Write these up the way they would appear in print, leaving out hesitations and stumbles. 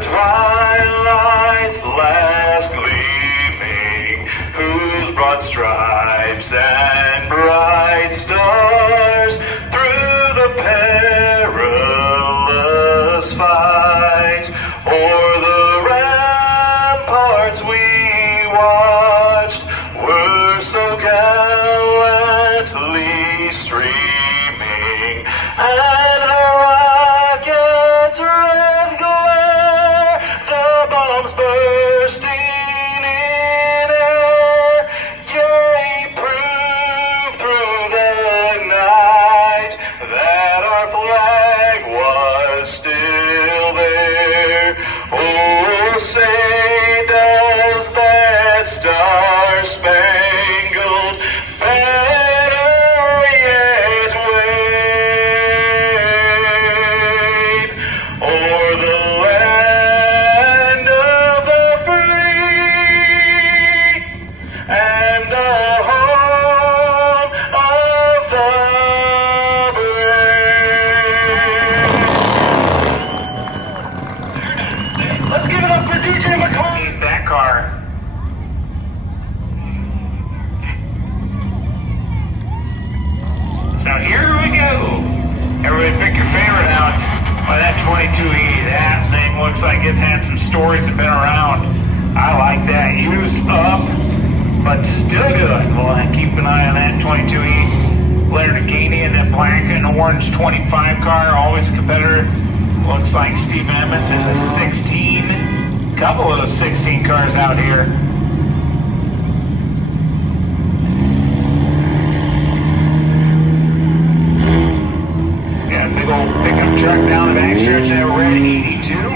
twilight's last gleaming, whose broad stripes and bright stars through the perilous fight o'er the ramparts we watched were so gallantly streaming, and the rockets' red glare, the bombs bursting in air, yea, prove through the night that our flag was still there. Oh, say does that star-spangled banner yet wave o'er the land of the free and the home of the brave. Let's give it up for DJ McCall. That car. So here we go. Everybody pick your favorite out. Well, that 22E, that thing looks like it's had some stories that have been around. I like that. Used up, but still good. Well, keep an eye on that 22E. 𝘧𝘬𝘦𝘠𝑗𝘮 and that black and orange 25 car, always a competitor. Looks like Steve Emmons in the 16. Couple of those 16 cars out here. Got a big old pickup truck down the back here. It's that red 82.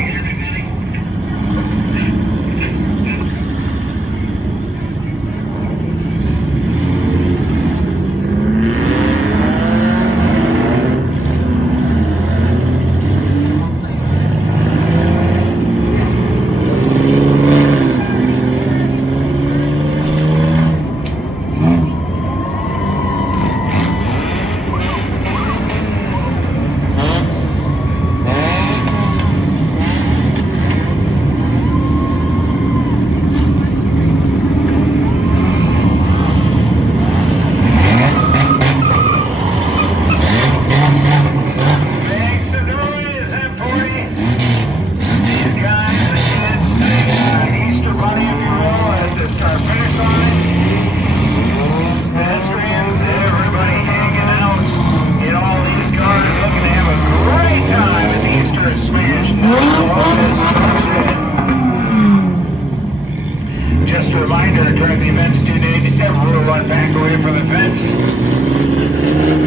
Just a reminder, during the event student never run back away from the fence.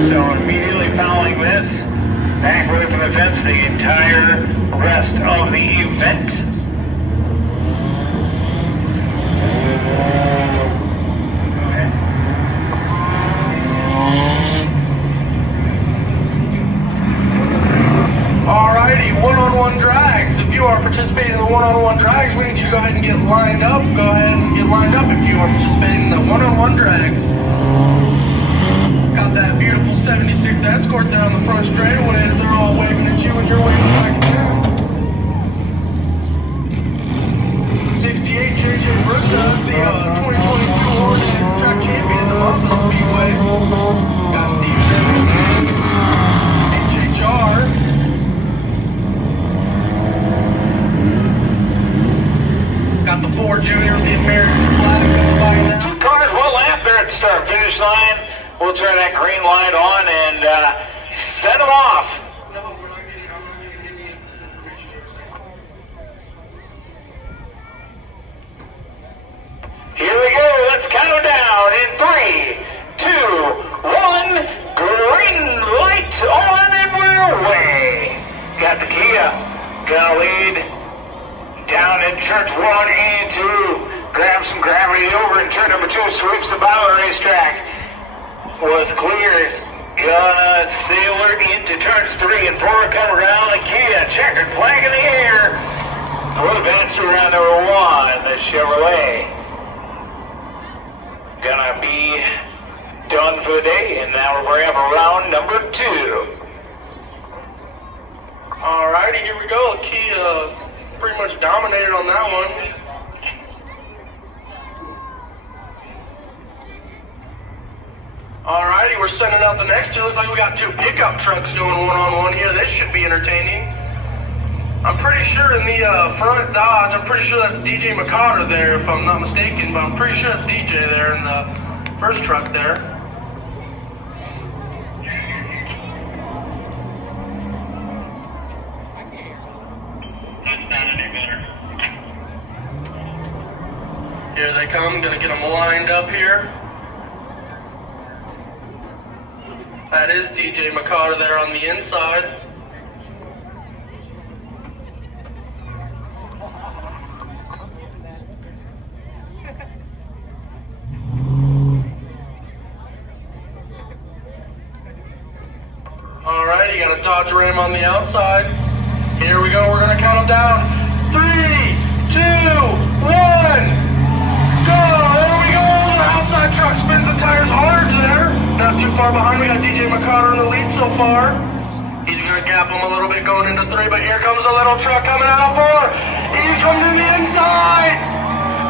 So immediately following this, back away from the fence the entire rest of the event. Alrighty, one-on-one drags. If you are participating in the one-on-one drags, we need you to go ahead and get lined up. Go ahead and get lined up if you are participating in the one-on-one drags. Got that beautiful 76 Escort there on the front straightaway as they're all waving at you and you're waving back at them. 68 𝘱𝘭𝘰𝘮, the 2022 World Track Champion in the Buffalo Speedway. Got Steve 𝘱𝘭𝘰𝘮. Got the Ford Junior with the American flag flying out. Two cars well lap there at the start finish line. We'll turn that green light on and set them off. Here we go. Let's count them down in 3, 2, 1. Green light on and we're away. Got the Kia. Gonna lead down in turns 1 and 2. Grab some gravity over in turn number 2. Sweeps the bottom of the racetrack. Was clear. Gonna sail her into turns 3 and 4. Come around the Kia. Checkered flag in the air. We'll advance to round number 1. The Chevrolet. Gonna be done for the day. And now we're going to have round number 2. Alrighty, here we go. Kia pretty much dominated on that one. Alrighty, we're sending out the next two. Looks like we got two pickup trucks going one-on-one here. This should be entertaining. I'm pretty sure in the front Dodge, I'm pretty sure that's DJ 𝘱𝘱𝘳𝘧𝘀 there, if I'm not mistaken, but I'm pretty sure it's DJ there in the first truck there. That's not any better. Here they come, gonna get them lined up here. That is DJ 𝘱𝘱𝘳𝘧𝘀 there on the inside. Alright, you got a Dodge Ram on the outside. Here we go, we're gonna count them down. 3, 2, 1, go! There we go! The outside truck spins the tires hard there. Not too far behind, we got DJ 𝘱𝘱𝘳𝘧𝘀 in the lead so far. He's gonna gap him a little bit going into 3, but here comes the little truck coming out of 4. He comes to the inside.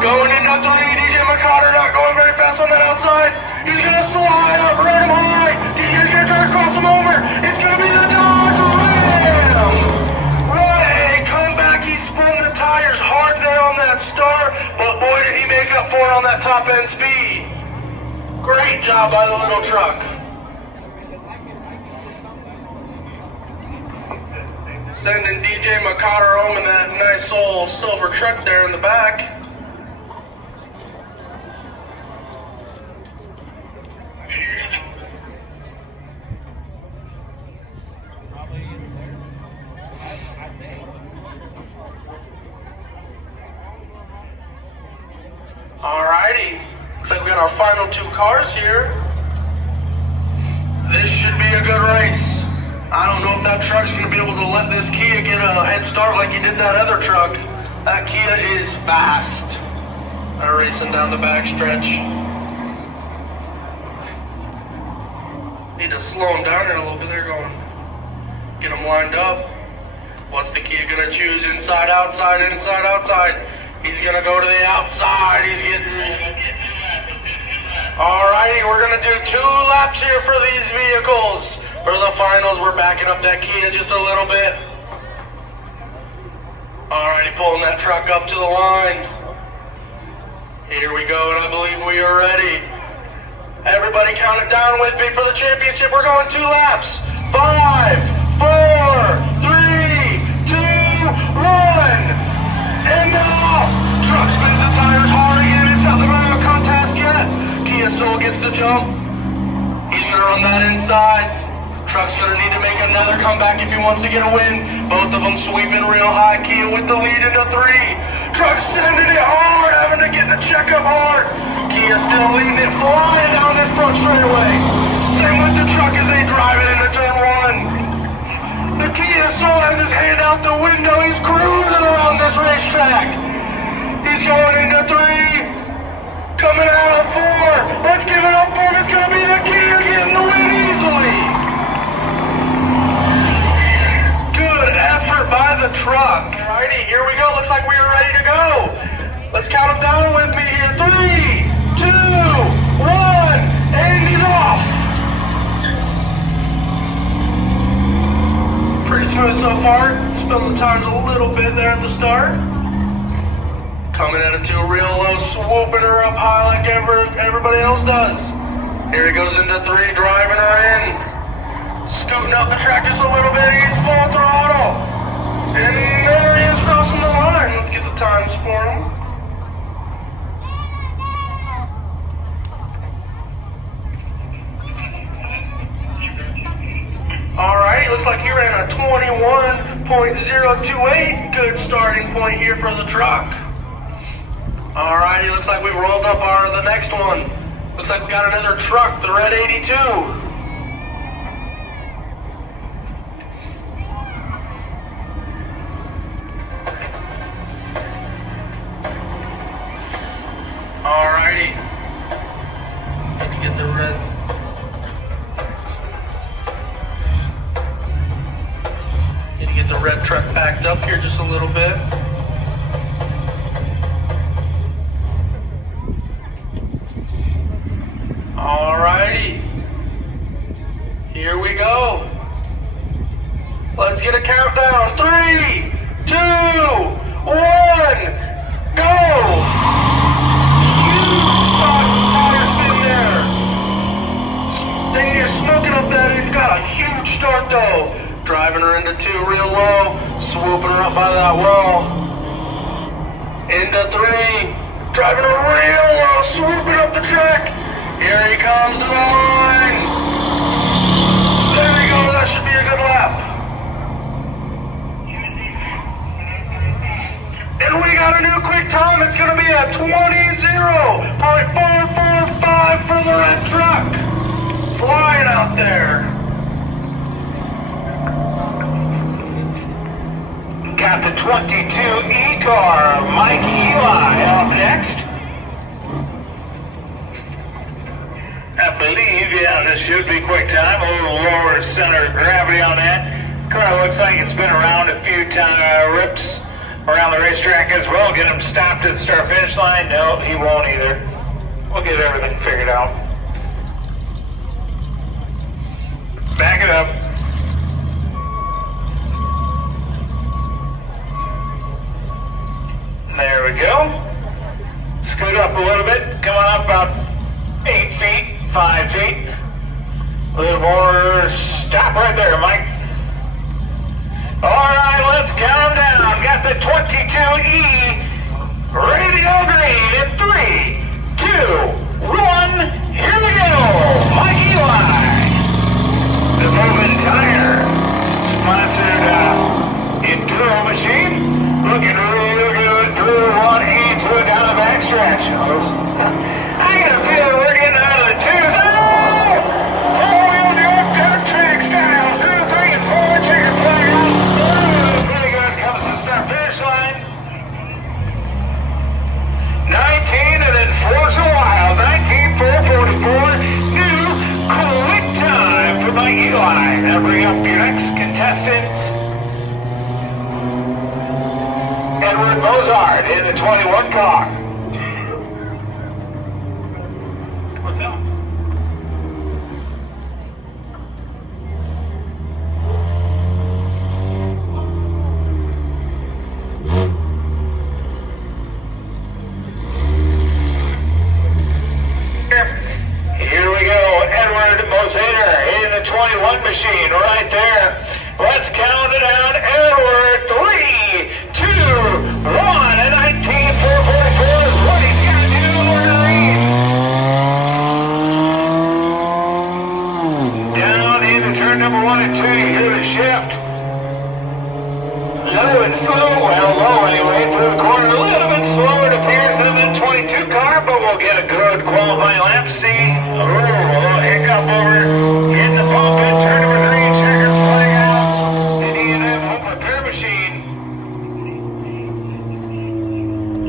Going into 3, DJ 𝘱𝘱𝘳𝘧𝘀 not going very fast on that outside. He's gonna slide up, right him high. DJ's gonna try to cross him over. It's gonna be the Dodge Ram. Right, come back. He spun the tires hard there on that start, but boy did he make up for it on that top end speed. Great job by the little truck. Sending DJ 𝘱𝘱𝘳𝘧𝘀 home in that nice old silver truck there in the back. Alrighty, looks like we got our final two cars here. This should be a good race. I don't know if that truck's going to be able to let this Kia get a head start like he did that other truck. That Kia is fast. They're racing down the back stretch. Need to slow them down here a little bit. They're going. Get them lined up. What's the Kia going to choose? Inside, outside, inside, outside. He's going to go to the outside. He's getting... Alrighty, we're going to do 2 laps here for these vehicles. For the finals, we're backing up that Kia just a little bit. Alrighty, pulling that truck up to the line. Here we go, and I believe we are ready. Everybody count it down with me for the championship. We're going 2 laps. 5, 4, 3, 2, 1. And now, truck spins the tires hard again. It's not the Burnout Contest yet. Kia still gets the jump. He's going to run that inside. Truck's going to need to make another comeback if he wants to get a win. Both of them sweeping real high. Kia with the lead into 3. Truck sending it hard, having to get the checkup hard. Kia still leading it, flying down this front straightaway. Same with the truck as they drive it into turn 1. The Kia still has his hand out the window. He's cruising around this racetrack. He's going into 3. Coming out of 4. Let's give it up for him. It's going to be the Kia getting the win easily. Good effort by the truck. Alrighty, here we go. Looks like we are ready to go. Let's count them down with me here. 3, 2, 1, and he's off. Pretty smooth so far. Spilled the tires a little bit there at the start. Coming at it to a real low, swooping her up high like everybody else does. Here he goes into 3, driving her in. Scooting up the track just a little bit. He's full throttle. And there he is crossing the line. Let's get the times for him. Alright, looks like he ran a 21.028. Good starting point here for the truck. Alrighty, looks like we've rolled up the next one. Looks like we got another truck, the red 82. Alrighty. Need to get the red. Need to get the red truck packed up here just a little bit. into 3, driving real low, swooping up the track. Here he comes to the line. There we go, that should be a good lap. And we got a new quick time. It's going to be a 20.445 for the red truck. Flying out there. Got the 22E car, Mike Eli up next. I believe, yeah, this should be quick time. A little lower center of gravity on that. Car looks like it's been around a few rips around the racetrack as well. Get him stopped at the start finish line. No, he won't either. We'll get everything figured out. Back it up. There we go. Scoot up a little bit. Come on up about 8 feet, 5 feet. A little more. Stop right there, Mike. All right, let's count them down. Got the 22E ready to go green in 3, 2, 1. Here we go. Mike Eli. The moving tire. Sponsored Enduro machine. Looking real good. Through 182 down the backstretch. I got a feeling we're getting out of the twos. Oh! Four-wheel drive dirt track style. 2, 3, and 4. Checker flag out. Pretty good. Comes to the start finish line. 19 and then Forza Wild. 19.444. New quick time for Mike Eli. Now bring up your next contestants. Edward Mozart in the 21 car. What's up? Here we go, Edward Mozart in the 21 machine right there. Let's count it down. Edward, 3, 2, 1, and 19.444 is what he's got to do in order to lead. Down into turn number 1 and 2, you hear the shift. Low and slow, well, low anyway, through the corner. A little bit slower, it appears, than the 22 car, but we'll get a good qualifying lap. See, a little hiccup over in the bump in turn number 3, checker flag out. And E&M home repair machine.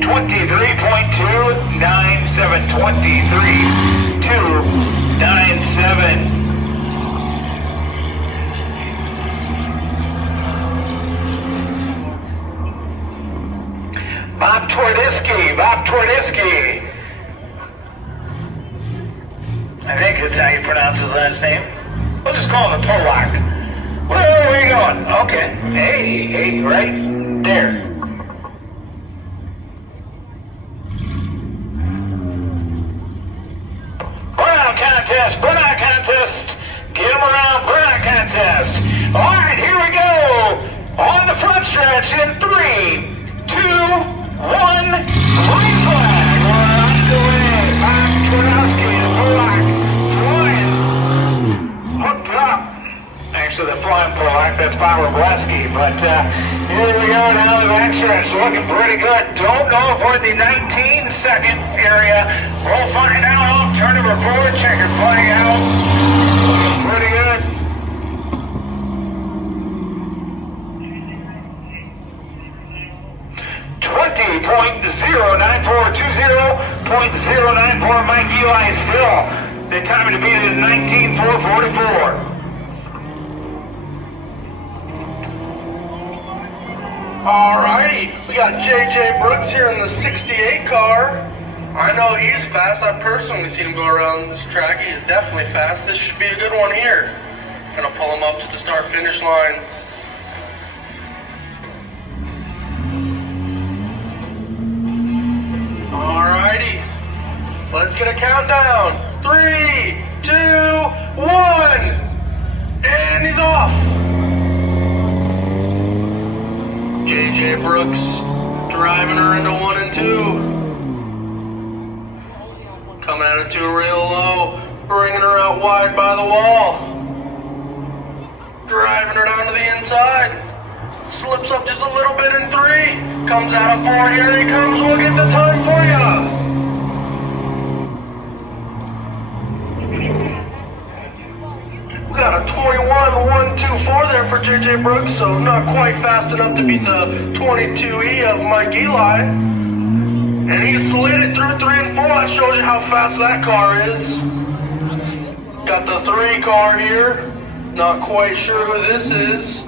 23.297, 23.297. Bob Twardisky. I think that's how you pronounce his last name. We'll just call him the Polak. Where are we going? Okay. Hey, right there. Burnout Contest. Get them around, Burnout Contest. All right, here we go. On the front stretch in 3, 2, 1. Green flag. We're underway. Bob Twardowski and Polak flying. Hooked up. Actually, the flying Polak, that's Bob Robleski. But here we go down the backstretch. Looking pretty good. Don't know if we're in the 19-second area. We'll find out off turn number 4. Checker flag out. Looking pretty good. .09420.094 Mike Eli still. The time to beat it in 19.444. Alrighty, we got JJ Brooks here in the 68 car. I know he's fast. I've personally seen him go around this track. He is definitely fast. This should be a good one here. Gonna pull him up to the start finish line. Alrighty, let's get a countdown. 3, 2, 1, and he's off. JJ Brooks Driving her into 1 and 2. Coming out of 2 real low. Bringing her out wide by the wall. Driving her down to the inside. Slips up just a little bit in 3. Comes out of 4. Here he comes. We'll get the time for you. We got a 21.124 there for JJ Brooks, so not quite fast enough to beat the 22E of Mike Eli. And he slid it through 3 and 4. That shows you how fast that car is. Got the 3 car here. Not quite sure who this is.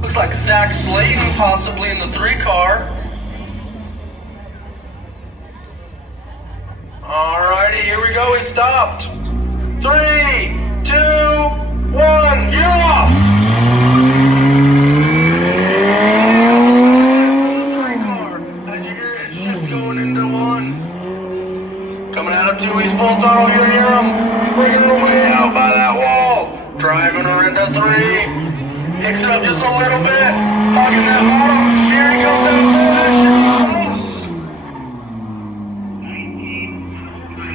Looks like Zach Slayton possibly in the 3 car. Alrighty, here we go. He stopped. 3, 2, 1, you're off! Two, he's full throttle, you hear him bringing her way out by that wall. Driving her into 3. Picks it up just a little bit. Hugging that bottom. Here he comes out of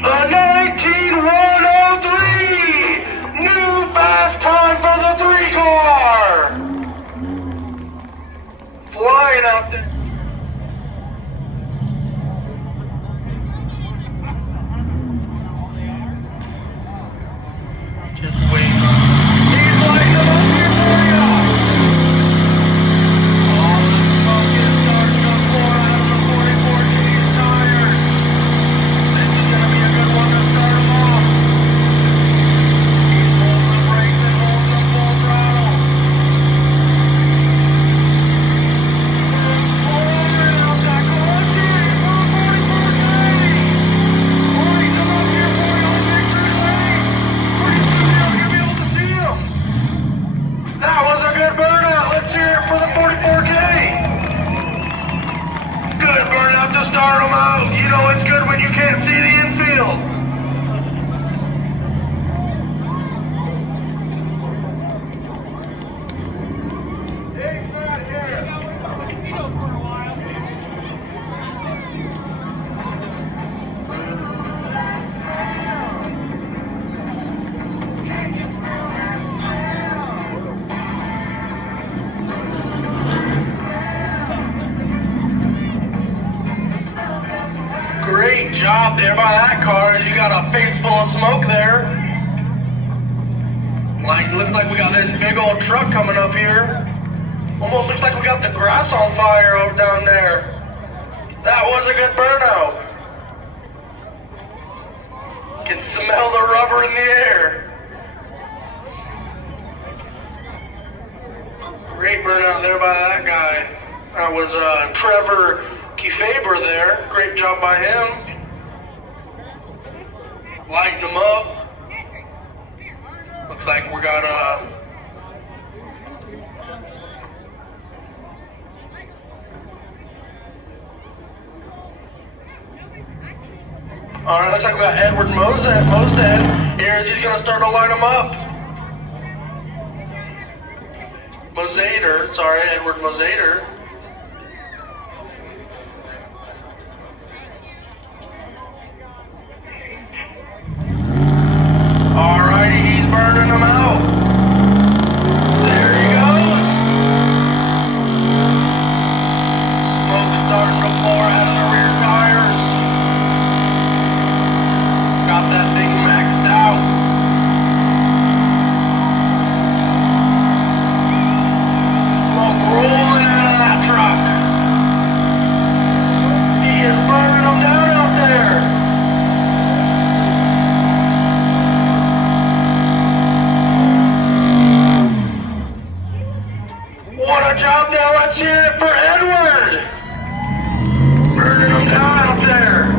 19.103. New fast time for the 3 car. Flying out there. There by that car, you got a face full of smoke there. Like, looks like we got this big old truck coming up here. Almost looks like we got the grass on fire over down there. That was a good burnout. Can smell the rubber in the air. Great burnout there by that guy. That was 𝘱𝘳𝘰𝘨𝘳𝘅 there. Great job by him. Lighten them up. Looks like we got Alright, looks like we got 𝘧𝘳𝘰𝘮 here. He's gonna start to line them up. 𝘧𝘳𝘪𝘀. Alrighty, he's burning them out. There he goes. Smoke starting to pour out of the rear tires. Got that thing maxed out. Smoke rolling out of that truck. He is burning them down out there. What a job there. Let's hear it for Edward. Burning them down out there.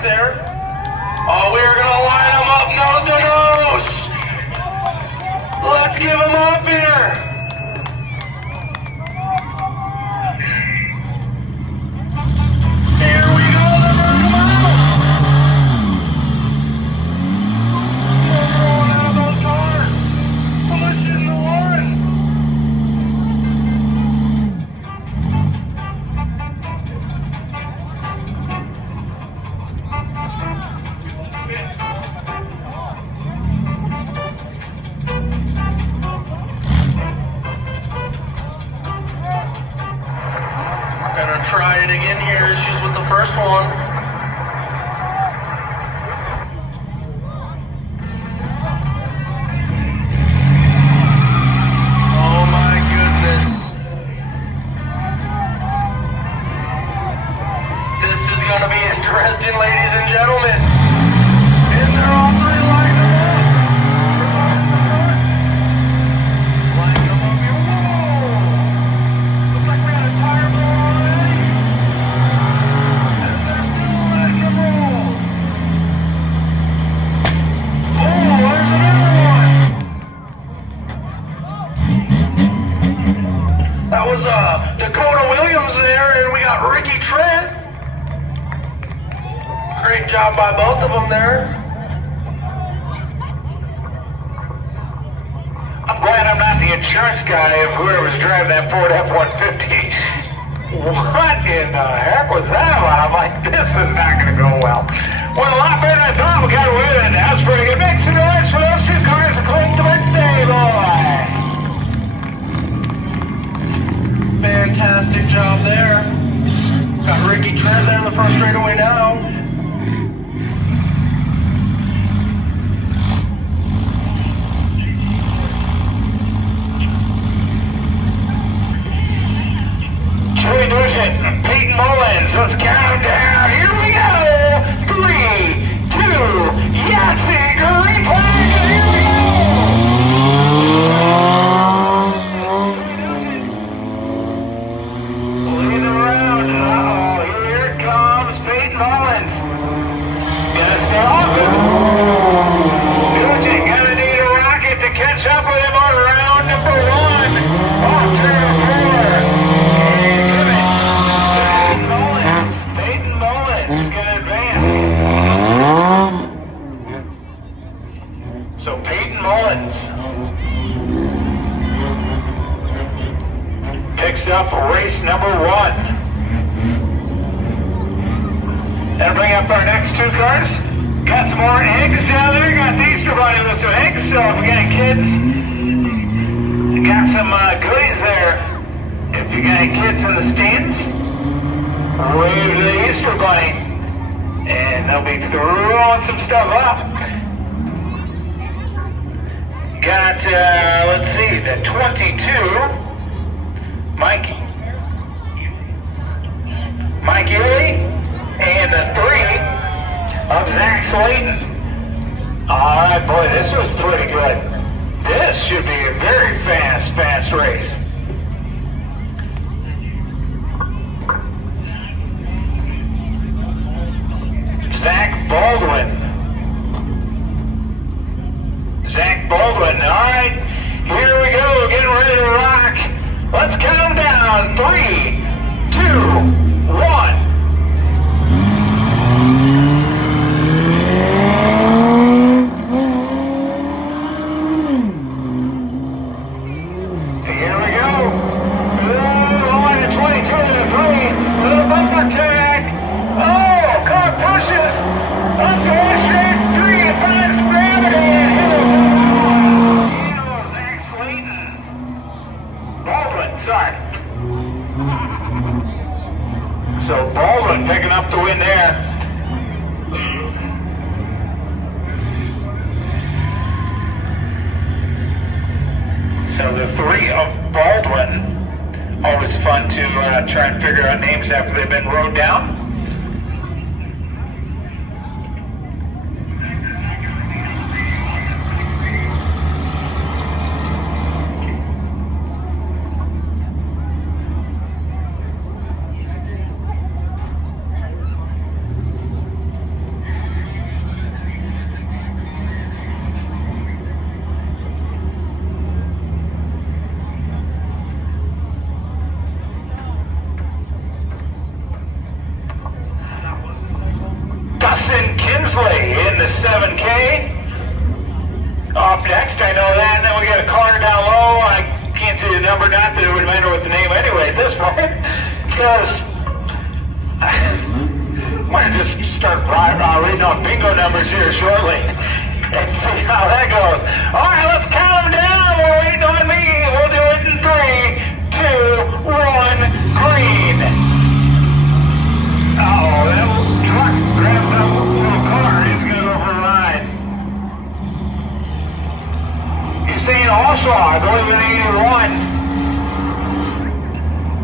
back there. Oh, we're gonna line them up nose to nose. Let's give them up here. Here we go, they're burning them out. They're rolling out of those cars. Pushing the one. Gonna try it again here. Issues with the first one. Oh my goodness. This is gonna be interesting, ladies and gentlemen. And they're all three lining up. Line them up here. Whoa! Looks like we got a tire blow already. And they're still letting them roll. Oh, there's another one. That was 𝘬𝘳𝘦𝘦𝘯 there, and we got Ricky Trent. Great job by both of them there. I'm glad I'm not the insurance guy of whoever was driving that Ford F-150. What in the heck was that about? I'm like, this is not going to go well. Went a lot better than I thought. We got away with it. That was pretty good. Make some noise for those two cars that claim to birthday, boy. Fantastic job there. Got Ricky Trent there in the first straightaway now. Joey Dorset, Peyton Mullins, let's count down. Here we go. 3, 2, Yahtzee, green flag, and here we go. Lead them around. Uh-oh, here it comes, Peyton Mullins. Gotta stay off it. Dorset, gonna need a rocket to catch up with him on round number 1. Off turn 4. Peyton Mullins is going to advance. So Peyton Mullins picks up race number 1. That'll bring up our next two cars. Got some more eggs down there. Got the Easter Bunny with some eggs. So if we got any kids, got some goodies there. If you got any kids in the stands, wave to the Easter Bunny, and they'll be throwing some stuff up. Got, let's see, the 22, Mike Ely, and the 3 of Zach Slayton. All right, boy, this was pretty good. This should be a very fast race. Zach Baldwin, all right, here we go, getting ready to rock. Let's count down, 3, 2, 1. Here we go. Line of 22 and a 3, little bumper tag. Oh, car pushes. Up to one straight 3, it finds gravity. Zach Slayton. Baldwin, sorry. So Baldwin picking up the win there. So the 3 of Baldwin, always fun to try and figure out names after they've been rode down. Kingsley in the 7K. Up next, I know that. And then we got a car down low. I can't see the number, not that it would matter with the name anyway at this point, because I'm going to just start reading off bingo numbers here shortly and see how that goes. All right, let's count them down. We're waiting on me. We'll do it in 3, 2, 1, green. Uh-oh, that truck grabs that little car. He's going to override. He's saying also, I believe in 81.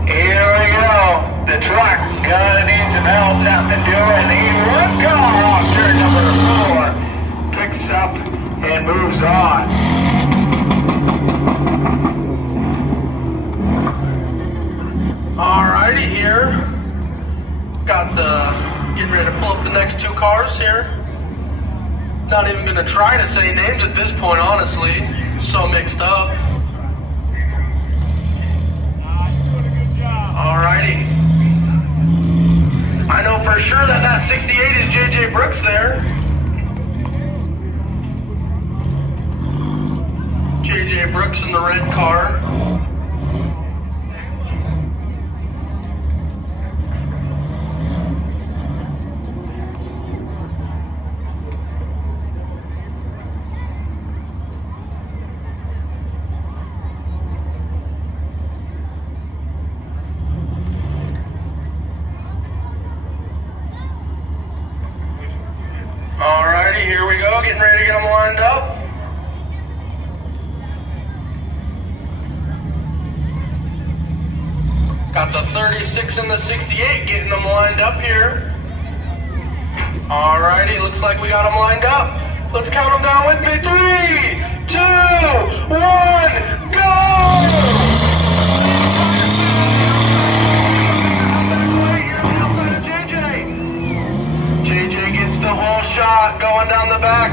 Here we go. The truck gonna need some help down the door, and the 81 car off turn number 4 picks up and moves on. Alrighty here. Getting ready to pull up the next 2 cars here. Not even gonna try to say names at this point, honestly. So mixed up. Alrighty. I know for sure that 68 is J.J. Brooks there. J.J. Brooks in the red car. Here we go, getting ready to get them lined up. Got the 36 and the 68 getting them lined up here. Alrighty, looks like we got them lined up. Let's count them down with me. 3, 2, 1, go! The whole shot going down the back.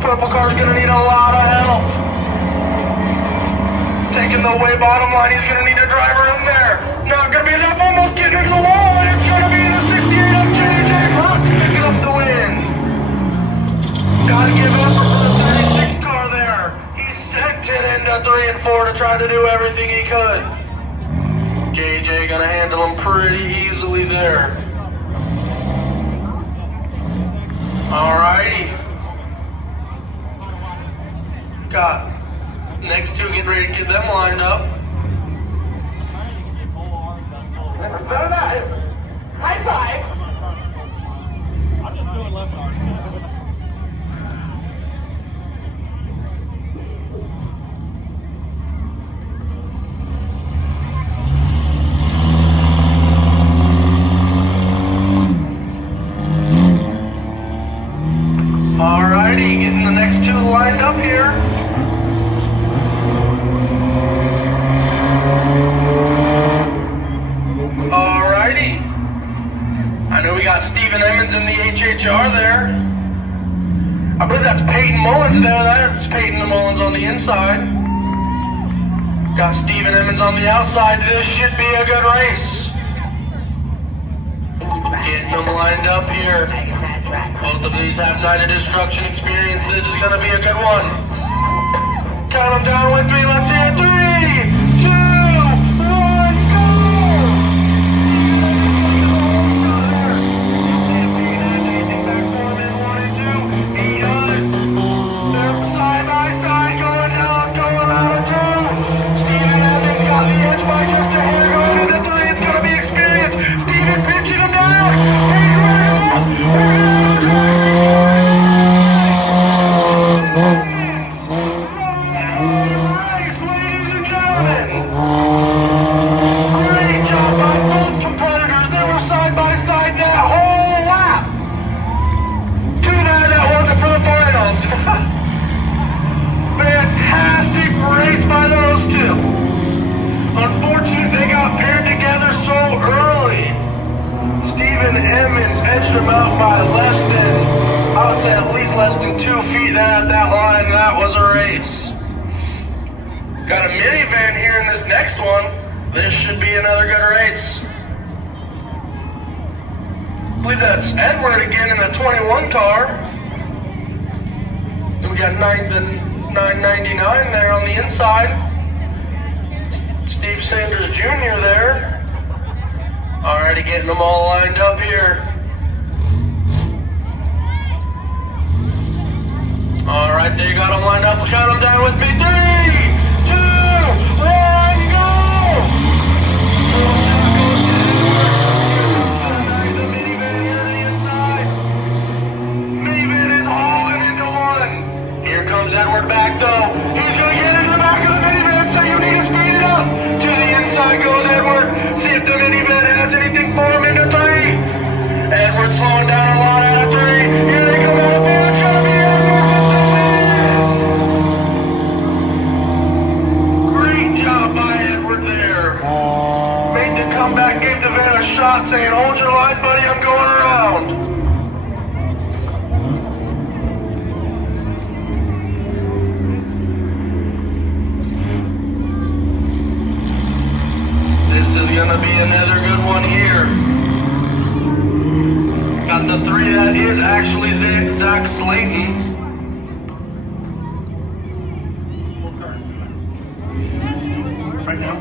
Purple car's gonna need a lot of help. Taking the way bottom line, he's gonna need a driver in there. Not gonna be enough, almost getting into the wall, and it's gonna be the 68 of J.J. Brooks picking up the win. Gotta give up for the 36 car there. He sent it into 3 and 4 to try to do everything he could. J.J. gonna handle him pretty easily there. Alrighty. Got next 2 getting ready to get them lined up. High five. I'm just doing left arm. Alrighty, getting the next 2 lined up here. Alrighty. I know we got Stephen Emmons in the HHR there. I believe that's Peyton Mullins there. That's Peyton Mullins on the inside. Got Stephen Emmons on the outside. This should be a good race. Getting them lined up here. Both of these have Night of Destruction experience. This is going to be a good one. Count them down with me. Let's hear 3, 2, 1, go! He does. They're side by side, going out of 2. Stephen Evans got the edge by just a hair going into 3. It's going to be experience. Stephen pitching him down. Fantastic race by those 2. Unfortunately, they got paired together so early. Stephen Emmons edged him out by less than, I would say at least less than 2 feet at that line. That was a race. Got a minivan here in this next one. This should be another good race. I believe that's Edward again in the 21 car. Then we got 999 there on the inside. Steve Sanders Jr. there. Already getting them all lined up here. Alright, there you got them lined up. Count them down with me. 3, 2, 1, go! The minivan here on the inside. Minivan is hauling into one. Here comes Edward back though. He's going to get into the back of the minivan, so you need to speed it up. To the inside goes Edward. See if the minivan has anything for him into 3. Edward slowing down a lot out of 3. Here they come out of 4. It's going to be Edward. Come back, gave the van a shot, saying, hold your line, buddy, I'm going around. This is going to be another good one here. Got the 3 that is actually Zach Slayton. Right now.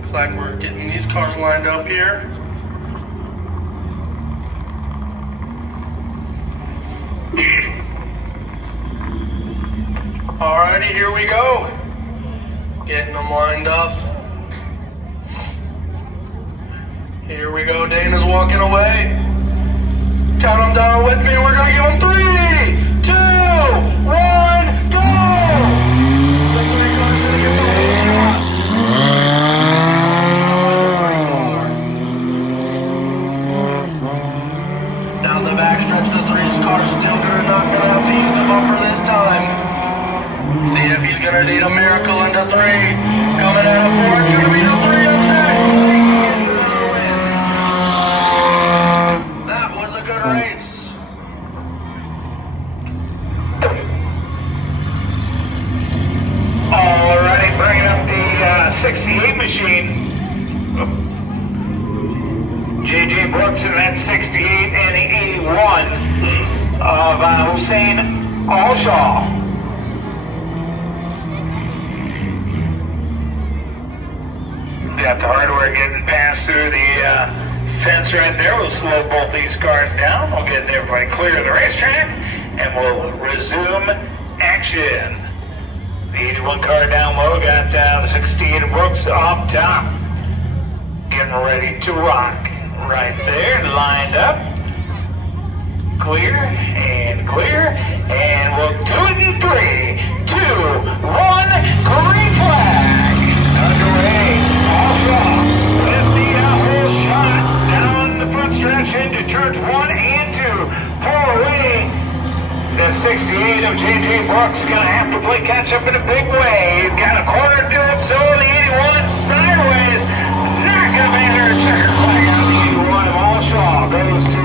Looks like we're getting these cars lined up here. Alrighty, here we go. Getting them lined up. Here we go, Dana's walking away. Count them down with me, we're gonna give them 3, 2, 1, go! The 3 cars gonna get the whole shot. Down the back stretch, the 3's car still not gonna have to use the bumper this time. See if he's gonna need a miracle into 3. Coming out of 4, it's gonna be the 3 of 6. That was a good race. Alrighty, bringing up the 68 machine. J.J. Brooks in that 68 and the 81 of 𝘱𝘳𝘦𝘯𝘕. Got the hardware getting passed through the fence right there. We'll slow both these cars down. We'll get everybody clear of the racetrack, and we'll resume action. The 81 car down low got the 68 Brooks off top. Getting ready to rock. Right there, lined up. Clear, and we'll do it in 3, 2, 1, green flag. Underway, 𝘱𝘳𝘀 with the whole shot down the front stretch into turns 1 and 2. Pull away. The 68 of J.J. Brooks gonna have to play catch up in a big way. He's got a corner to do it, so the 81 sideways. Not gonna be there. Checker flag out. The 81 of 𝘱𝘳𝘀 goes to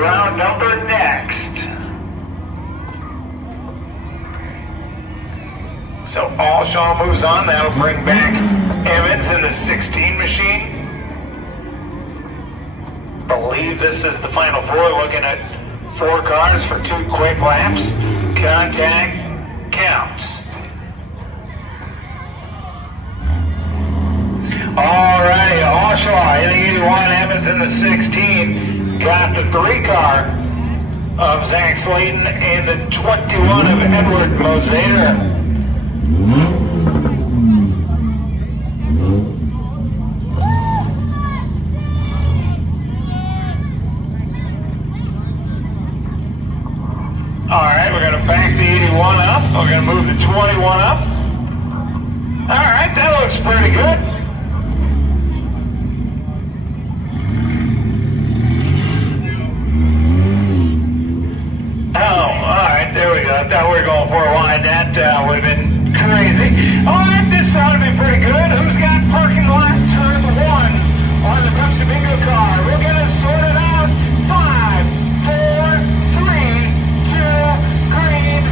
round number next. So 𝘱𝘳𝘀 moves on. That'll bring back Evans in the 16 machine. Believe this is the final 4. Looking at 4 cars for 2 quick laps. Contact counts. Alrighty, 𝘱𝘳𝘀 in the 81, Evans in the 16. Got the 3 car of Zach Slayton and the 21 of Edward Mosader. Alright, we're going to back the 81 up. We're going to move the 21 up. Alright, that looks pretty good. Oh, alright, there we go. I thought we were going for a wide. That would have been crazy. Alright, this ought to be pretty good. Who's got parking lot turn 1 on the Brooks Bingo car? We'll get it sorted out. 5, 4, 3, 2, green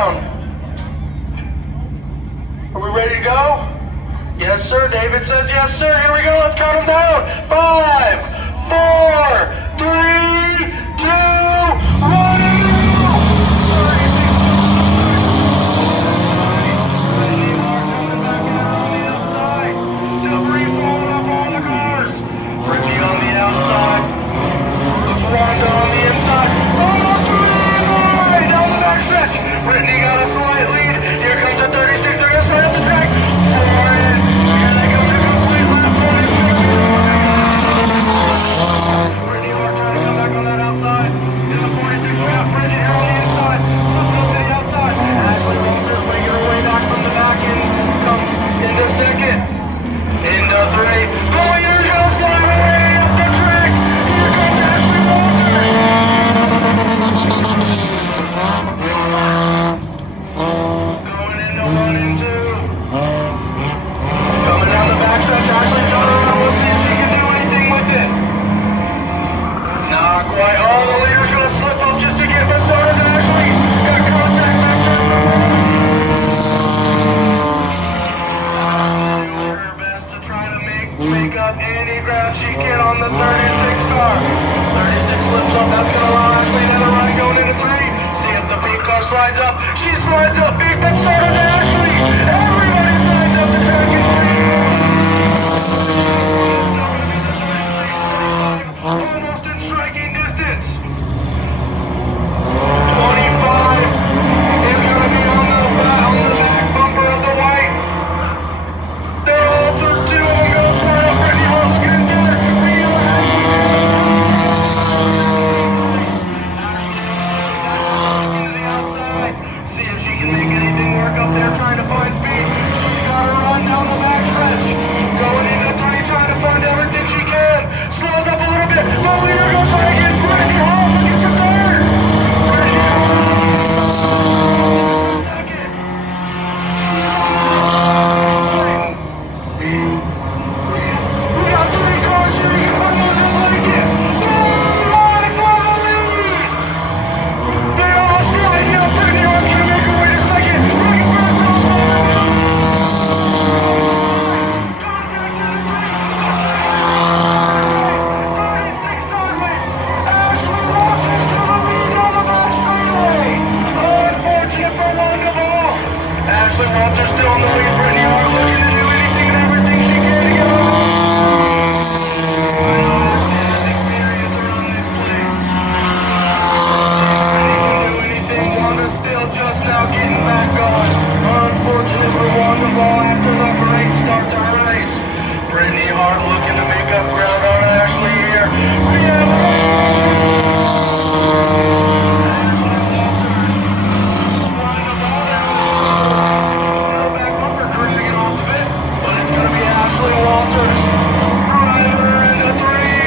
down. Are we ready to go? Yes, sir. David says yes, sir. Here we go. Let's count them down. 5, 4, 3, 2, 1. Brittany got a slight lead. Here comes the 36. They're going to slide up the track. 4 in. Here they come to complete lap. Brittany Hart trying to come back on that outside. In the 46, we got Brittany here on the inside. Slipping up to the outside. Ashley Walters making her way back from the back and come into second. Into 3. Going here goes slide away up the track. Here comes Ashley Walters. Going into 1 and 2. Coming down the backstretch, Ashley's got her around. We'll see if she can do anything with it. Not quite. Oh, the leader's going to slip up just to get but so does Ashley. Got contact back there. Ashley doing her best to try to make up any ground she can on the 36 car. 36 slips up. That's going to allow Ashley another run going into 3. The pink car slides up. She slides up big, but so does Ashley. Everybody slides up the track and almost in striking distance. 25 is going to be on the back bumper of the white. They're all through 2 and go slide up. Brittany Hart's getting there. Up there trying to find speed. She's got to run down the back stretch. Going into 3, trying to find everything she can. Slows up a little bit. The leader goes right again. Brittany Hall gets to 3rd. Brittany Hall second. We got 3 cars here. You can find one that like it. Right for the lead. They all slide up. Brittany Hall's going to make her way to second. Ashley Walters still in the lead. Brittany Hart looking to do anything and everything she can to get on. I know Ashley has experience around this place. She can do anything. Wanda's still just now getting back on. Unfortunate for Wanda Ball after the great start to her race. Brittany Hart looking to make up ground on Ashley here. We have Ashley Walters, driver into 3,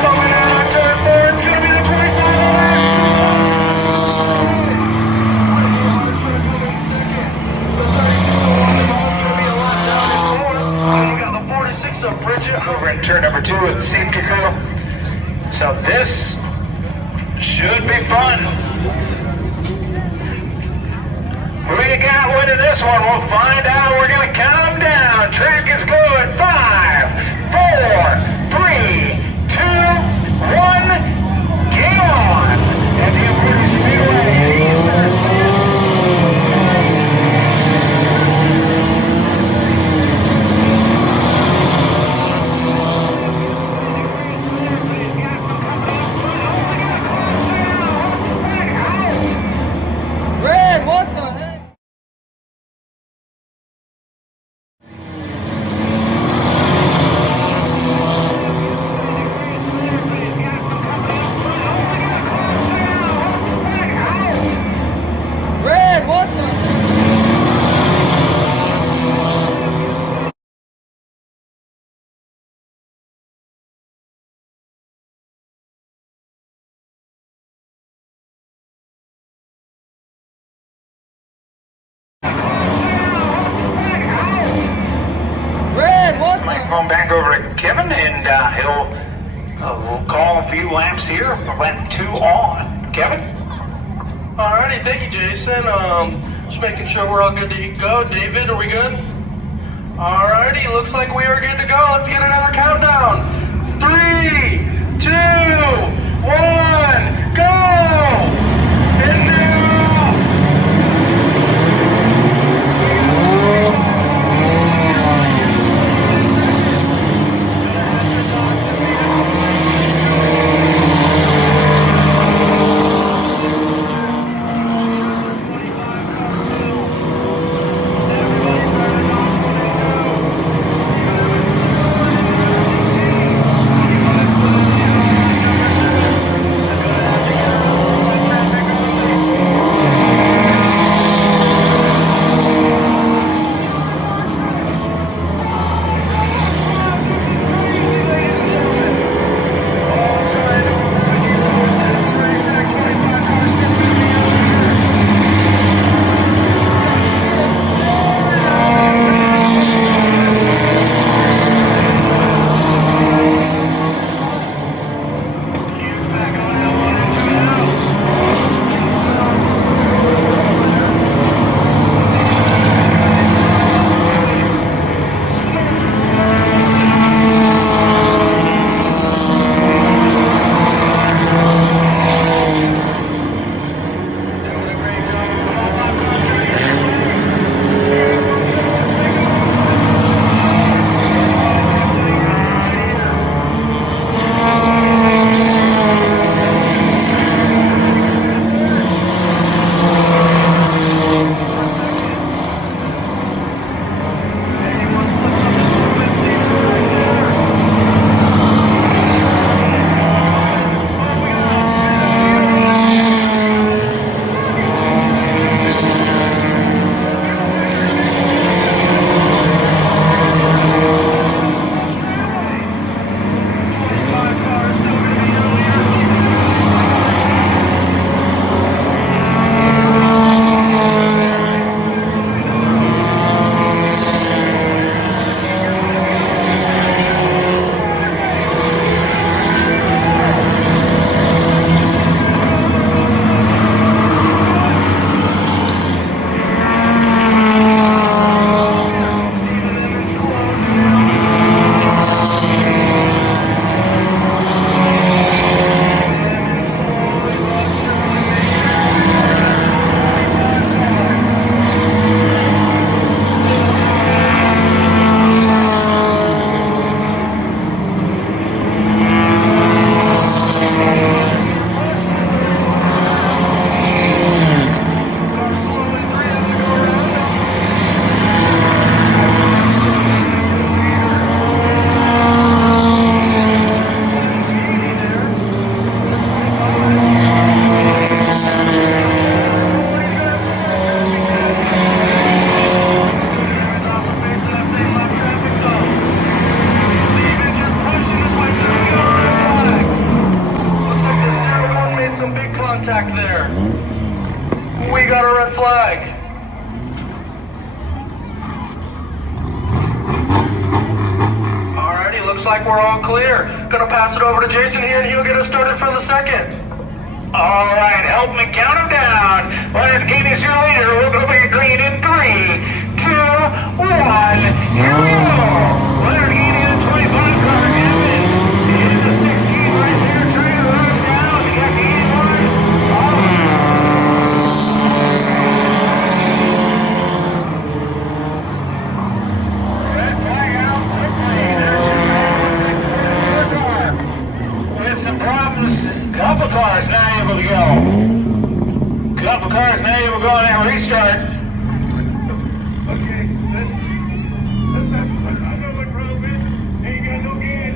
coming out of turn 4, it's going to be the 25 of Bridget over in turn number 2 with the safety crew. So this should be fun. Who you got winning this one? We'll find out. We're going to count them down. Track is going. 5, 4, 3, 2, 1. Game on. M-40 Speedway in Eastern Red, what the heck? Microphone back over to Kevin, and we'll call a few laps here. Lap 2 on. Kevin? Alrighty, thank you, Jason. Just making sure we're all good to go. David, are we good? Alrighty, looks like we are good to go. Let's get another countdown. 3, 2, 1, go! And now! like we're all clear. Gonna pass it over to Jason here, and he'll get us started for the second. All right, help me count them down. Lamborghini is your leader. We're going to be green in 3, 2, 1. Here we go. Lamborghini in the 25 car, Evan. In the 16 right there, trying to run him down. You got the E1. Red flag out quickly. With some problems. Couple cars now able to go. Couple cars now able to go and restart. Okay, I know what problem is. Ain't got no gas.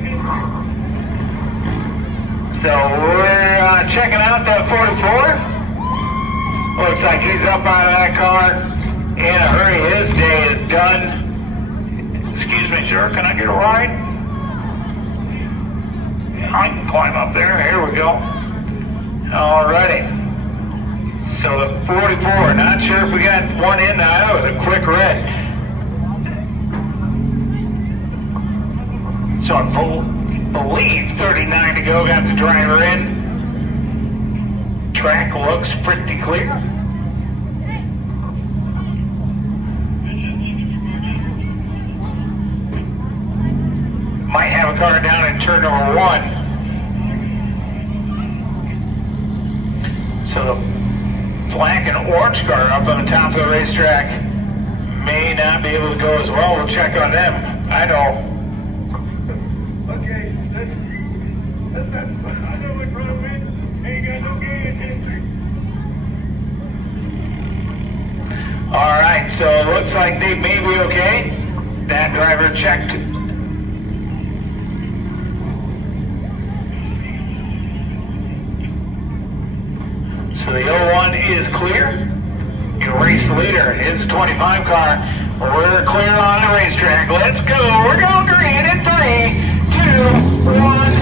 So we're checking out that 44. Looks like he's up out of that car in a hurry. His day is done. Excuse me, sir. Can I get a ride? I can climb up there. Here we go. Alrighty. So the 44, not sure if we got one in now. That was a quick red. So I believe 39 to go, got the driver in. track looks pretty clear. Might have a car down in turn number 1. So the black and orange car up on the top of the racetrack may not be able to go as well. We'll check on them. I know. Okay, that's I know what problem is. Ain't got no gas in. All right, so it looks like they may be okay. That driver checked. So the 01 is clear. Your race leader is the 25 car. We're clear on the racetrack. Let's go. We're going green in 3, 2, 1.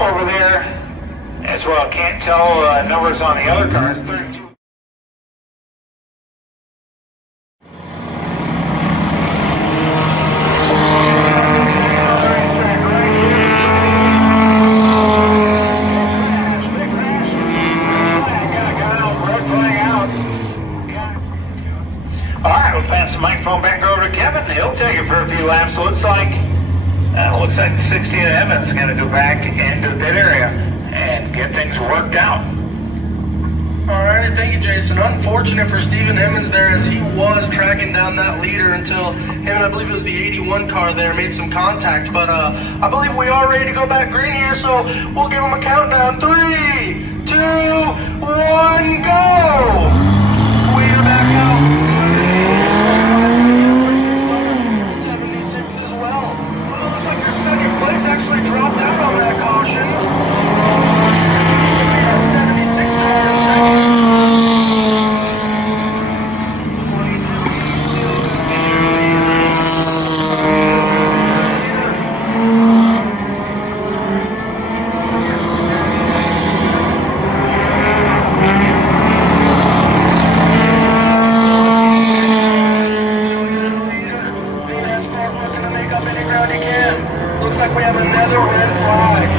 over there as well. Can't tell numbers on the other cars. 32. Alright, we'll pass the microphone back over to Kevin. He'll take it for a few laps. Looks like the 16 Evans is going to go back into the pit area and get things worked out. Alright, thank you, Jason. Unfortunate for Steven Emmons there, as he was tracking down that leader until him and I believe it was the 81 car there made some contact. But I believe we are ready to go back green here, so we'll give him a countdown. 3, 2, 1, go! We are back out. Actually dropped out on that caution. up any ground you can. Looks like we have another red flag.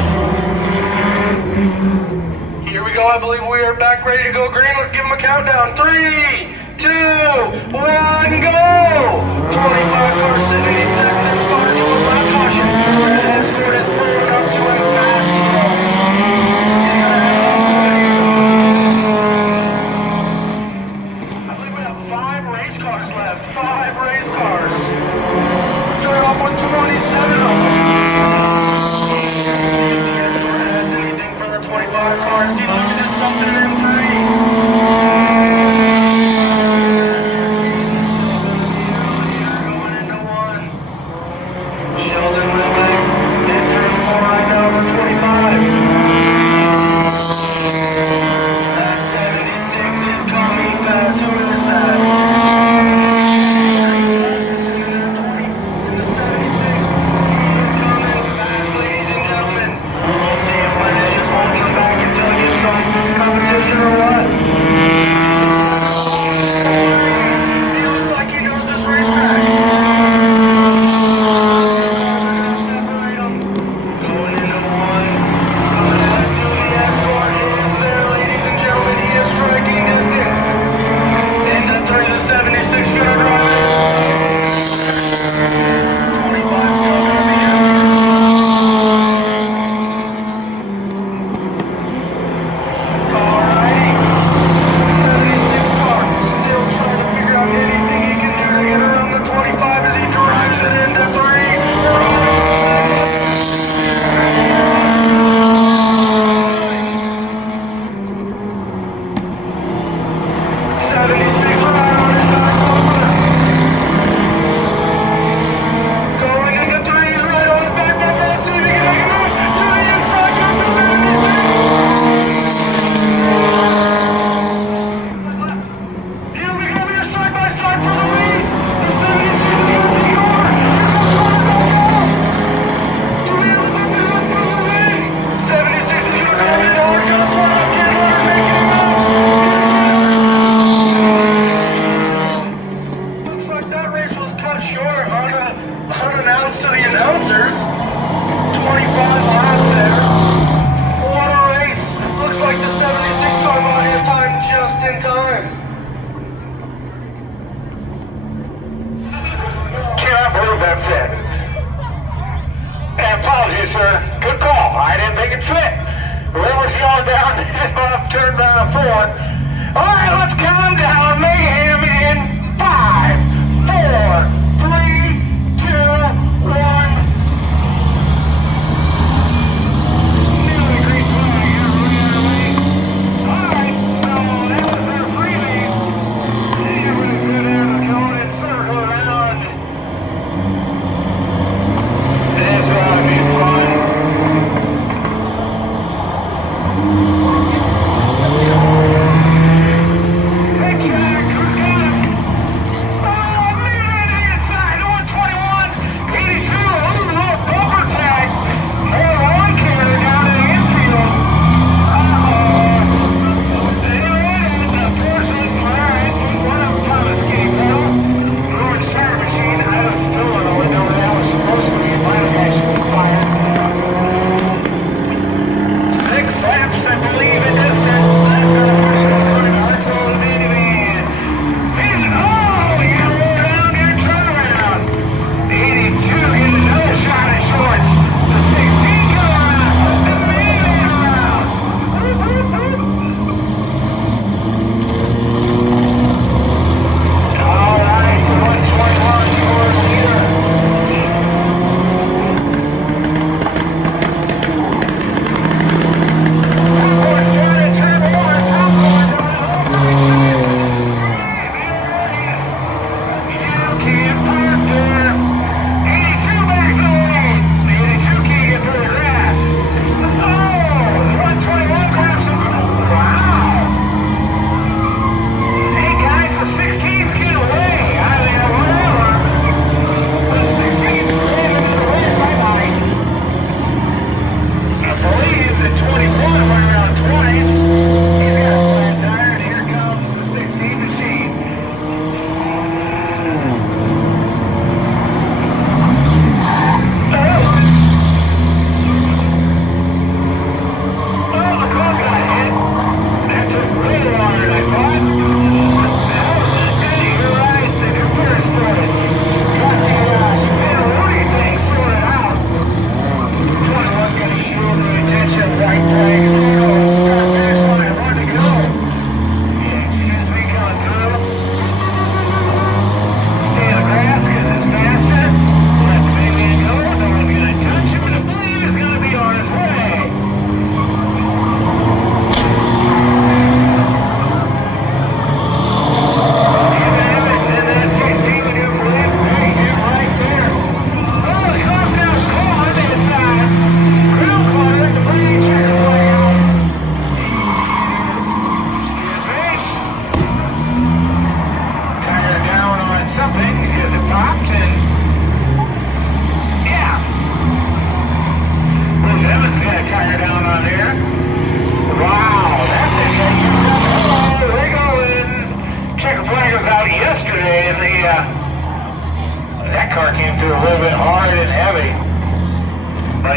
Here we go. I believe we are back ready to go green. Let's give them a countdown. 3, 2, 1, go! 25 cars sitting in second and far to a lap caution. Red escort is pulling up to him fast. I believe we have 5 race cars left. 5 race cars. Start off with 27 of them. Anything for the 25 cars. Seems like we just something in 5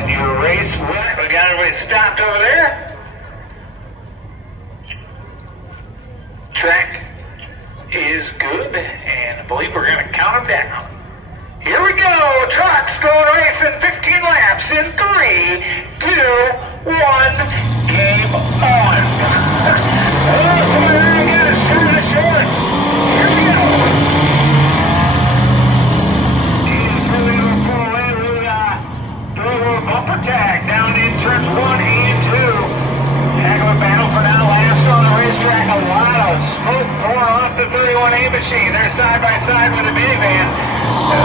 your race winner. We got everybody stopped over there. Track is good, and I believe we're going to count them down. Here we go. Trucks going racing 15 laps in 3, 2, 1. Game on. Oh, somebody already got a shot of short. Here we go. He's really going to pull away with a little bumper tag down in turns 1 and 2. Heck of a battle for now. Last on the racetrack. A lot of smoke pouring off the 31A machine. They're side by side with the minivan. Oh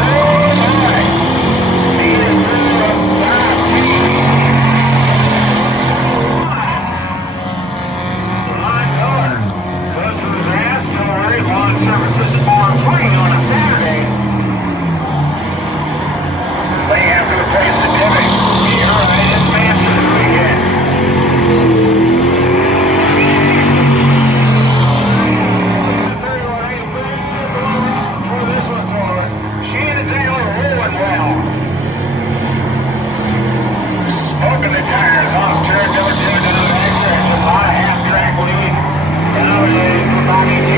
my! Lawn services are free on a Saturday. They have to replace the divot. You're right, it's massive this weekend. For this one forward. She and Taylor rolling well. Smoking the tires off turn, don't do it down the exit. A lot of half-track lead. Now it is for Bobby T.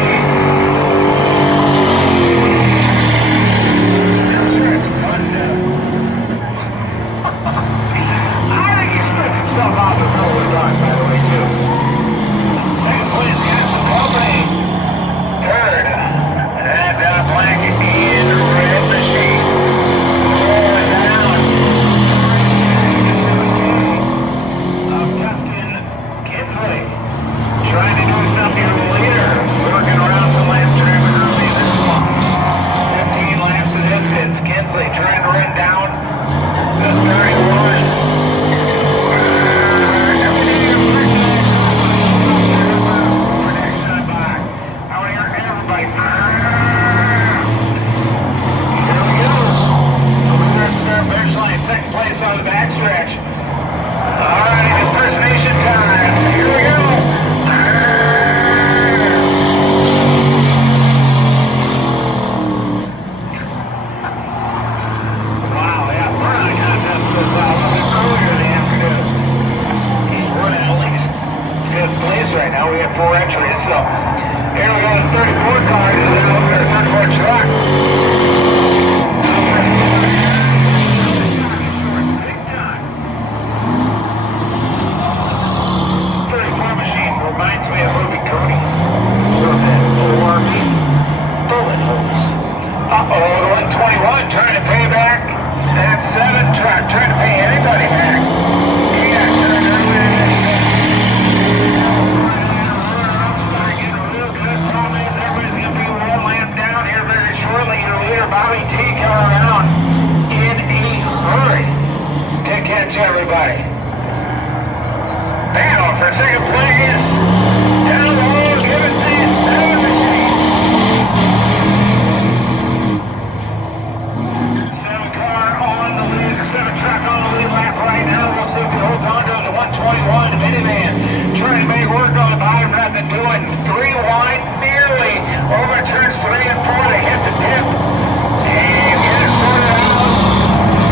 Off the road by the way, too. Second place, Jensen Company. Third, that black and red machine. Rolling down. Of Justin Kinsley. Trying to do something a little later. Working around some laps driving early this one. 15 laps of distance. Kinsley trying to run down the 31. Second place on the backstretch. All right, impersonation time. Here we go. Wow, yeah, Burnout Contest was a little bit earlier in the afternoon. He's running at least 5th place right now. We have 4 entries, so here we go. The 34 car is out there, 34 truck. Reminds me of 𝘬𝘳𝘦𝘦𝘯. Bullet holes. Uh-oh, the 121 trying to pay back. That 7 truck trying to pay anybody back. He got turned early. Getting real good. Problem is everybody's going to be 1 lap down here very shortly. Your leader, Bobby T, coming around in a hurry to catch everybody. Battle for second place. Down the road, give it to you. 7 car on the lead, 7 truck on the lead lap right now. We'll see if he holds on to the 121 minivan. Trying to make work on the bottom, nothing doing. 3 wide, nearly over turns 3 and 4 to hit the dip. And get it sorted out.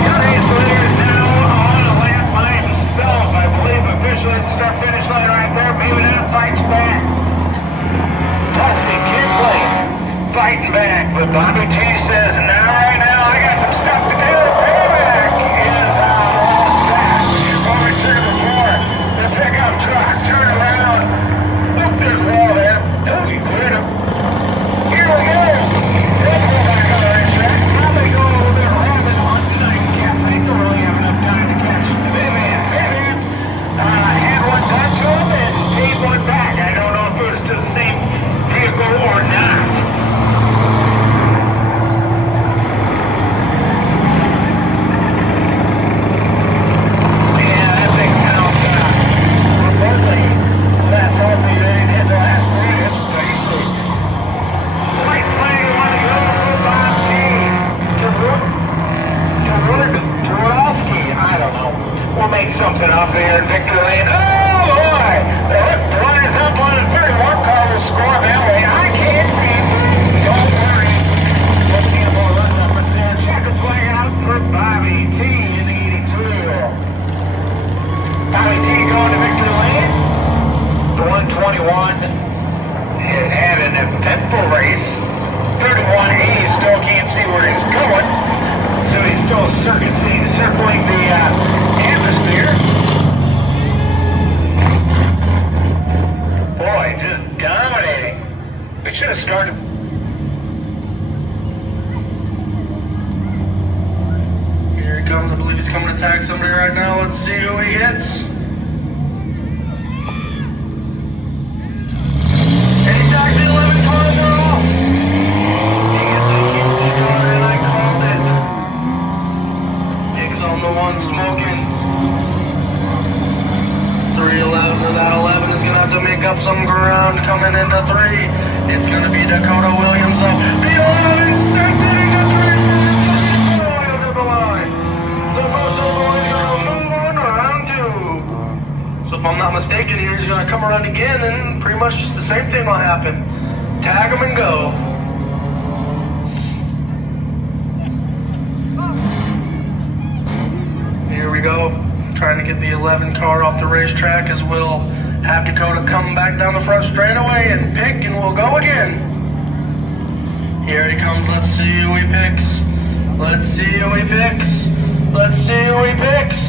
Your race leader is now on a lap by himself, I believe, officially at the start-finish line right there. Maybe that fights back. Dusty Kinsley fighting back, but Bobby T says, "Now, right now, I got some stuff to do." Payback is all set. Over turn 4, the pickup truck, turn around. Oop, there's a wall there. Oh, he cleared him. Here we go. They'll pull back on the racetrack. Probably go a little bit rapid on tonight. Can't think they'll really have enough time to catch the minivan. Hand one done to him and paid one back. I don't know if it was to the same vehicle or not. Yeah, that thing sounds remotely less healthy than it hit the last one. It's crazy. White flag on the go for Bob T. 𝘬𝘳𝘦𝘯𝘳𝘢. I don't know. We'll make something up there in Victory Lane. Oh, boy! The line is up on the 31 car will score that way. I can't see it. Don't worry. We'll see a more run up there. Check the flag out for Bobby T in the 82. circling the atmosphere. Boy, just dominating. We should have started. Here he comes. I believe he's coming to tag somebody right now. Let's see who he hits. And he tags the 11 cars are off. He gets a huge car, and I called it. Pigs on the one smoking. 311 to that 11 is going to have to make up some ground coming into 3. It's going to be Dakota Williams though. The 11 sent it into 3. Over the line. The most overall is going to move on to round 2. So if I'm not mistaken here, he's going to come around again and pretty much just the same thing will happen. Tag him and go. Here we go. Trying to get the 11 car off the racetrack as we'll have Dakota come back down the front straightaway and pick, and we'll go again. Here he comes. Let's see who he picks. Let's see who he picks. Let's see who he picks.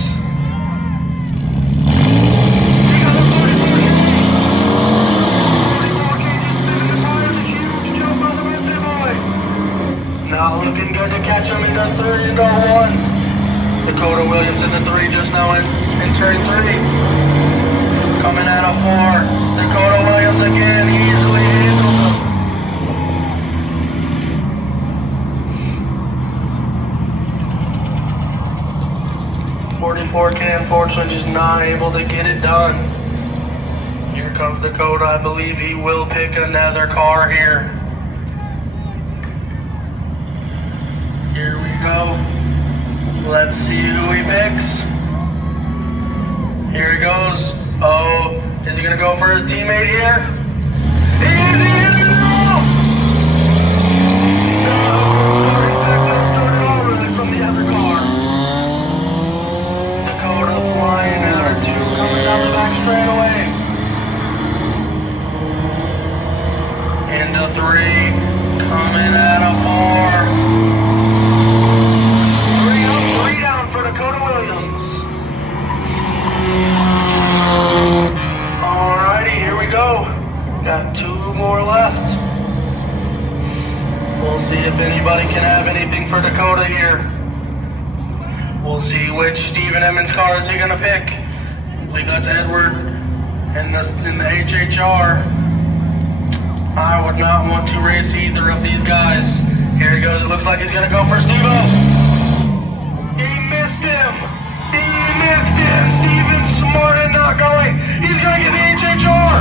Not looking good to catch him into 3 into 1. Dakota Williams into 3 just now entering 3. Coming out of 4. Dakota Williams again, easily handles him. 44K unfortunately just not able to get it done. Here comes Dakota. I believe he will pick another car here. Here we go. Let's see who he picks. Here he goes. Oh, is he gonna go for his teammate here? He is in the wall! No, from the other car. Dakota flying out of 2, coming down the back straightaway. Into 3, coming out of 4. For Dakota Williams. Alrighty, here we go. Got 2 more left. We'll see if anybody can have anything for Dakota here. We'll see which Stephen Emmons car is he gonna pick. I believe that's Edward in the HHR. I would not want to race either of these guys. Here he goes. It looks like he's gonna go for Steve-O. He missed him. Steven's smart and not going. He's going to get the HHR.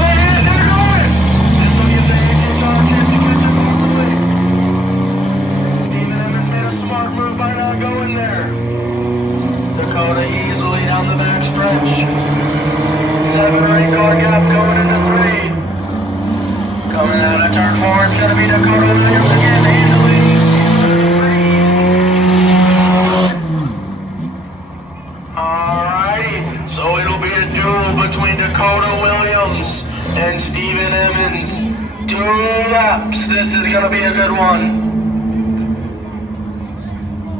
They're going. This will get the HHR chance to catch him off the way. Steven Emmons made a smart move by not going there. Dakota easily down the back stretch. 7 or 8 car gap going into 3. Coming out of turn 4, it's going to be Dakota Williams again easily. So it'll be a duel between Dakota Williams and Stephen Emmons. 2 laps. This is going to be a good one.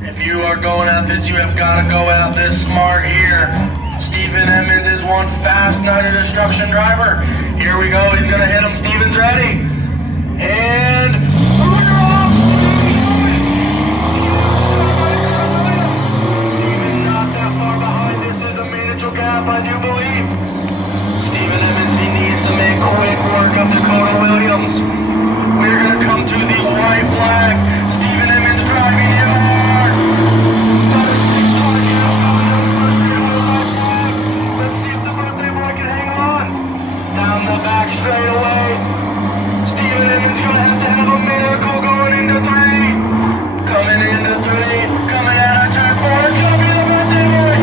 If you are going at this, you have got to go out this smart here. Stephen Emmons is one fast Night of Destruction driver. Here we go. He's going to hit him. Stephen's ready. And we're off. Stephen not that far behind. This is a manageable gap, I do believe. Stephen Emmons, he needs to make quick work of Dakota Williams. We're going to come to the white flag. Stephen Emmons driving in hard. Let's see if the birthday boy can hang on. Down the back straight away. Stephen Emmons going to have a miracle going into 3. Coming into 3. Coming out of turn 4. It's going to be the birthday boy.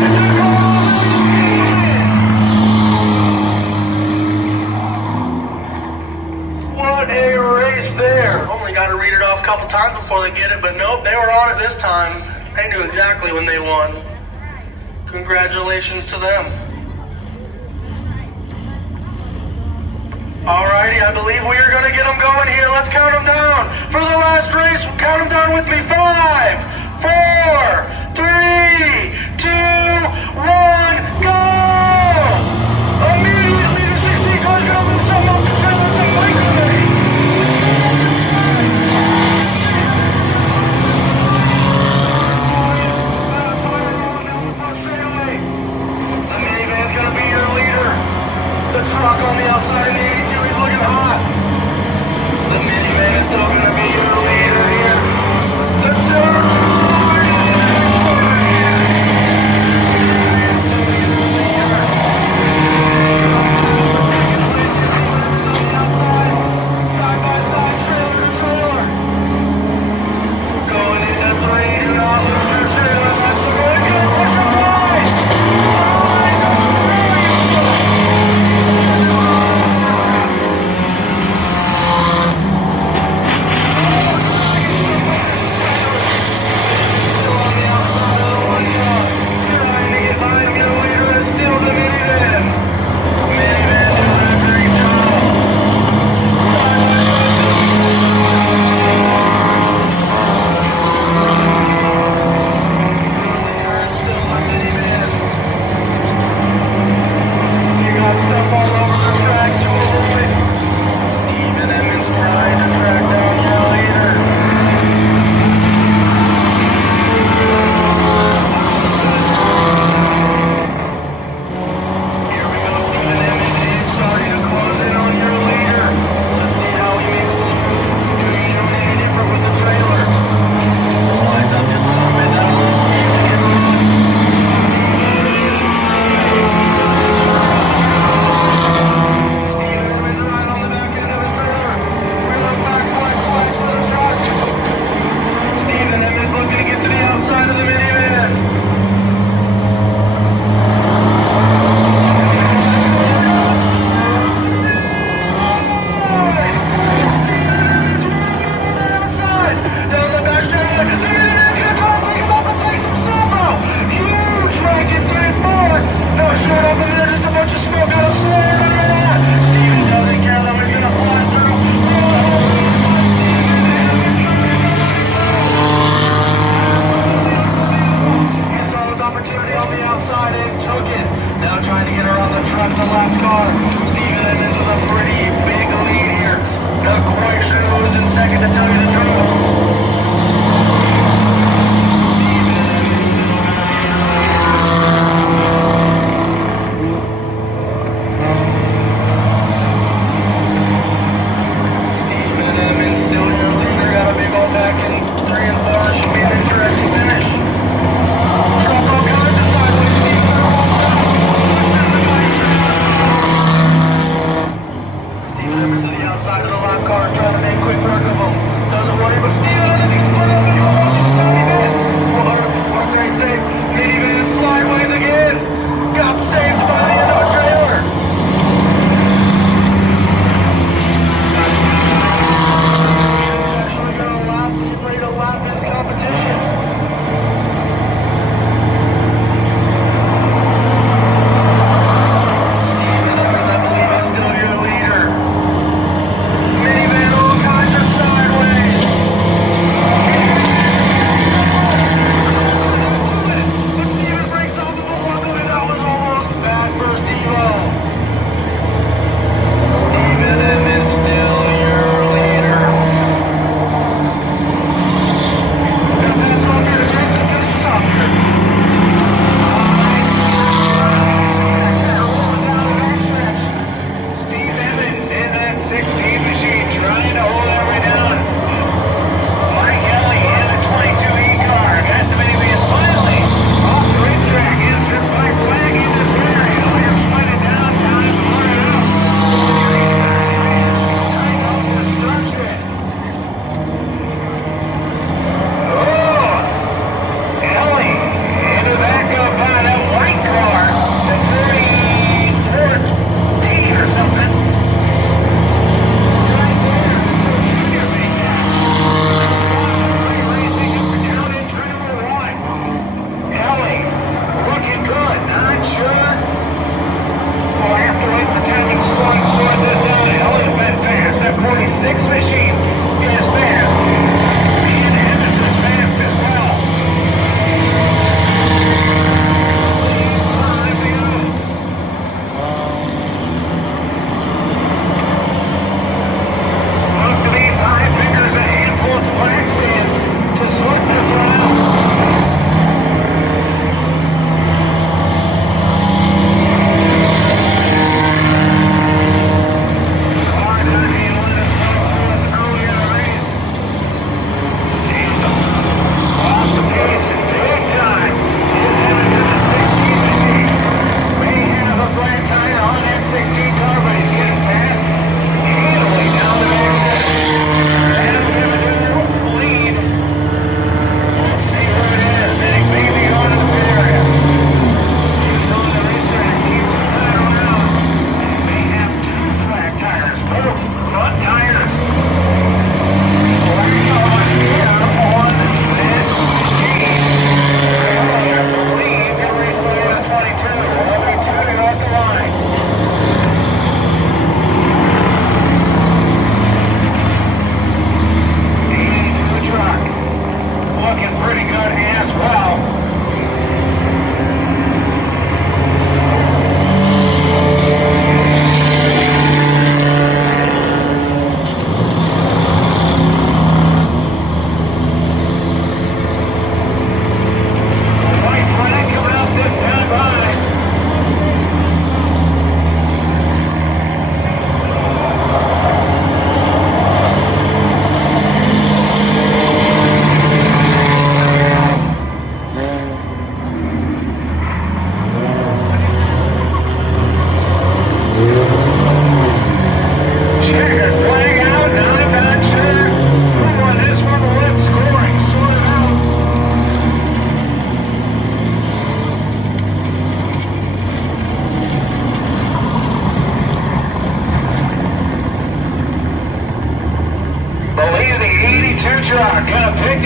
What a race there. Only got to read it off a couple times before they get it, but nope, they were on it this time. They knew exactly when they won. Congratulations to them. Alrighty, I believe we are going to get them going here. Let's count them down for the last race. Count them down with me. 5, 4, 3, 2, 1, go! Immediately the 16 car's gonna lose some of the trailer to microwave. The minivan's gonna be your leader. The truck on the outside of the 82, he's looking hot. The minivan is still gonna be your leader here. The 𝘬𝘳𝘠𝘪𝘴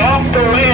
off the rail.